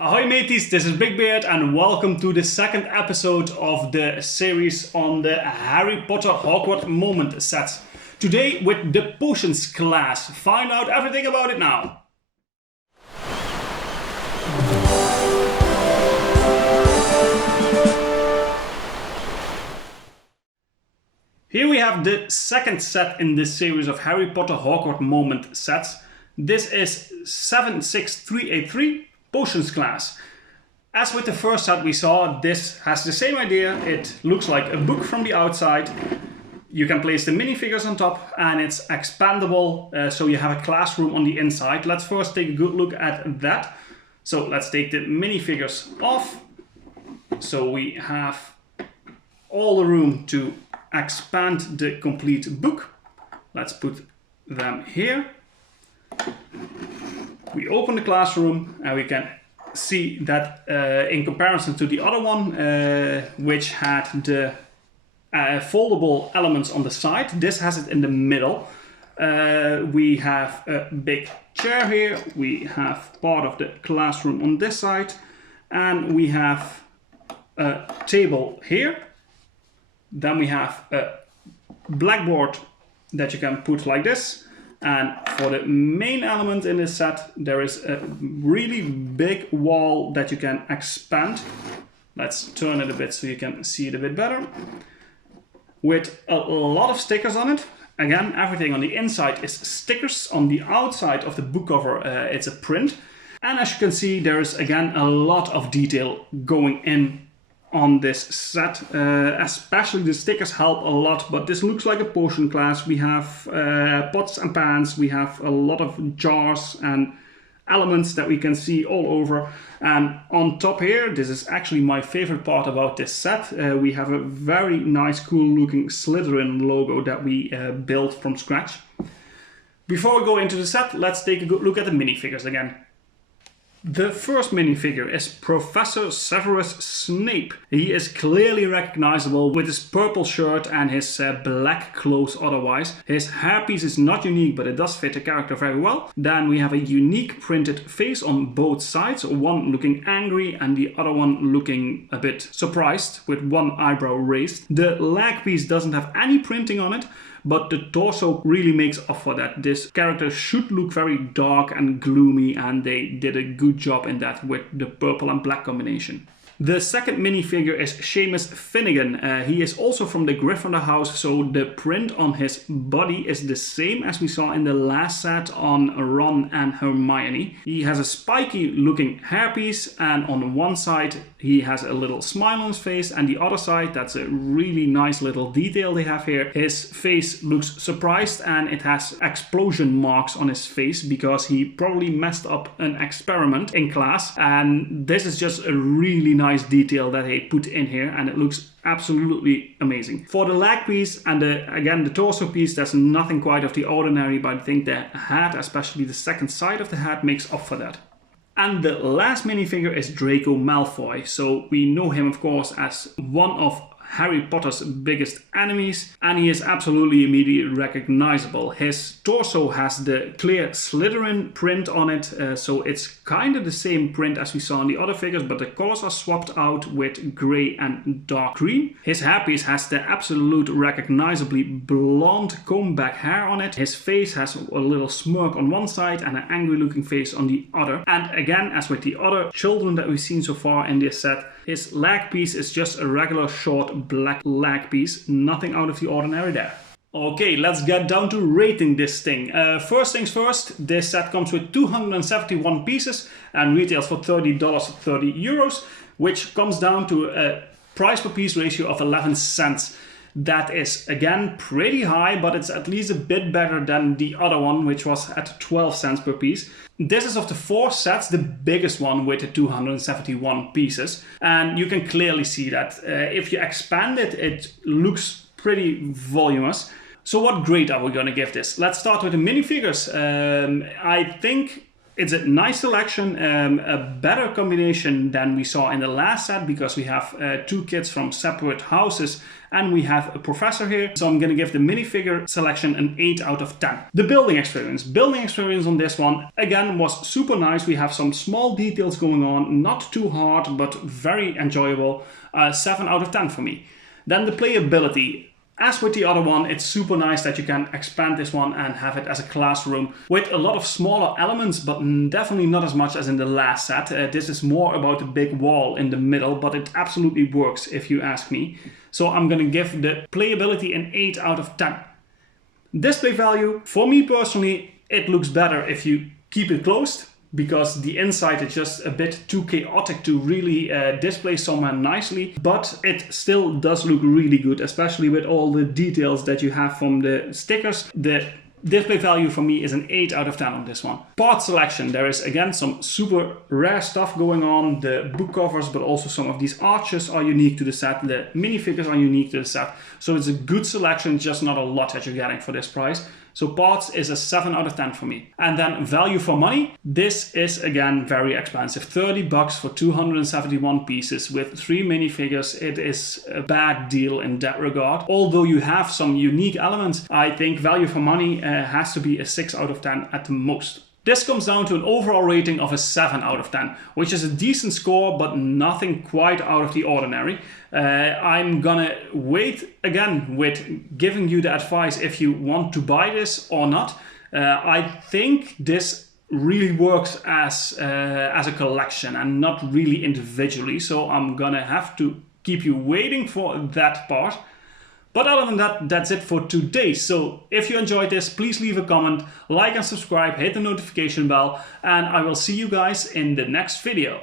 Ahoy mateys, this is BrickBeard and welcome to the second episode of the series on the Harry Potter Hogwarts Moment sets. Today with the Potions class. Find out everything about it now. Here we have the second set in this series of Harry Potter Hogwarts Moment sets. This is 76383. Potions class. As with the first set we saw, this has the same idea. It looks like a book from the outside. You can place the minifigures on top and it's expandable, so you have a classroom on the inside. Let's first take a good look at that. So let's take the minifigures off. So we have all the room to expand the complete book. Let's put them here. We open the classroom and we can see that in comparison to the other one, which had the foldable elements on the side, this has it in the middle. We have a big chair here, we have part of the classroom on this side, and we have a table here. Then we have a blackboard that you can put like this. And for the main element in this set, there is a really big wall that you can expand. Let's turn it a bit so you can see it a bit better. With a lot of stickers on it. Again, everything on the inside is stickers. On the outside of the book cover, it's a print. And as you can see, there is again a lot of detail going in on this set, especially the stickers help a lot, but this looks like a potion class. We have pots and pans, we have a lot of jars and elements that we can see all over. And on top here, this is actually my favorite part about this set, we have a very nice cool looking Slytherin logo that we built from scratch. Before we go into the set, let's take a good look at the minifigures again. The first minifigure is Professor Severus Snape. He is clearly recognizable with his purple shirt and his black clothes otherwise. His hairpiece is not unique, but it does fit the character very well. Then we have a unique printed face on both sides, one looking angry and the other one looking a bit surprised with one eyebrow raised. The leg piece doesn't have any printing on it, but the torso really makes up for that. This character should look very dark and gloomy, and they did a good job in that with the purple and black combination. The second minifigure is Seamus Finnegan. He is also from the Gryffindor house, so the print on his body is the same as we saw in the last set on Ron and Hermione. He has a spiky looking hairpiece, and on one side he has a little smile on his face, and the other side, that's a really nice little detail they have here. His face looks surprised and it has explosion marks on his face because he probably messed up an experiment in class, and this is just a really nice detail that they put in here and it looks absolutely amazing. For the leg piece and again the torso piece, there's nothing quite of the ordinary, but I think the hat, especially the second side of the hat, makes up for that. And the last minifigure is Draco Malfoy. So we know him of course as one of Harry Potter's biggest enemies, and he is absolutely immediately recognizable. His torso has the clear Slytherin print on it, so it's kind of the same print as we saw in the other figures, but the colors are swapped out with grey and dark green. His hairpiece has the absolute recognizably blonde comb back hair on it. His face has a little smirk on one side and an angry looking face on the other. And again, as with the other children that we've seen so far in this set, his leg piece is just a regular short black leg piece, nothing out of the ordinary there. Okay, let's get down to rating this thing. First things first, this set comes with 271 pieces and retails for $30, 30 euros, which comes down to a price per piece ratio of 11 cents. That is again pretty high, but it's at least a bit better than the other one, which was at 12 cents per piece. This is of the four sets the biggest one with the 271 pieces, and you can clearly see that if you expand it, it looks pretty voluminous. So what grade are we going to give this? Let's start with the minifigures. I think It's a nice selection, a better combination than we saw in the last set because we have 2 kids from separate houses and we have a professor here. So I'm going to give the minifigure selection an 8 out of 10. The building experience. Building experience on this one, again, was super nice. We have some small details going on, not too hard, but very enjoyable. 7 out of 10 for me. Then the playability. As with the other one, it's super nice that you can expand this one and have it as a classroom with a lot of smaller elements, but definitely not as much as in the last set. This is more about a big wall in the middle, but it absolutely works if you ask me. So I'm going to give the playability an 8 out of 10. Display value, for me personally, it looks better if you keep it closed, because the inside is just a bit too chaotic to really display somewhere nicely, but it still does look really good, especially with all the details that you have from the stickers. The display value for me is an 8 out of 10 on this one. Part selection, there is again some super rare stuff going on. The book covers, but also some of these arches are unique to the set. The minifigures are unique to the set. So it's a good selection, just not a lot that you're getting for this price. So parts is a 7 out of 10 for me. And then value for money. This is again very expensive. 30 bucks for 271 pieces with 3 minifigures. It is a bad deal in that regard. Although you have some unique elements, I think value for money has to be a 6 out of 10 at the most. This comes down to an overall rating of a 7 out of 10, which is a decent score, but nothing quite out of the ordinary. I'm gonna wait again with giving you the advice if you want to buy this or not. I think this really works as a collection and not really individually, so I'm gonna have to keep you waiting for that part. But other than that, that's it for today. So if you enjoyed this, please leave a comment, like and subscribe, hit the notification bell, and I will see you guys in the next video.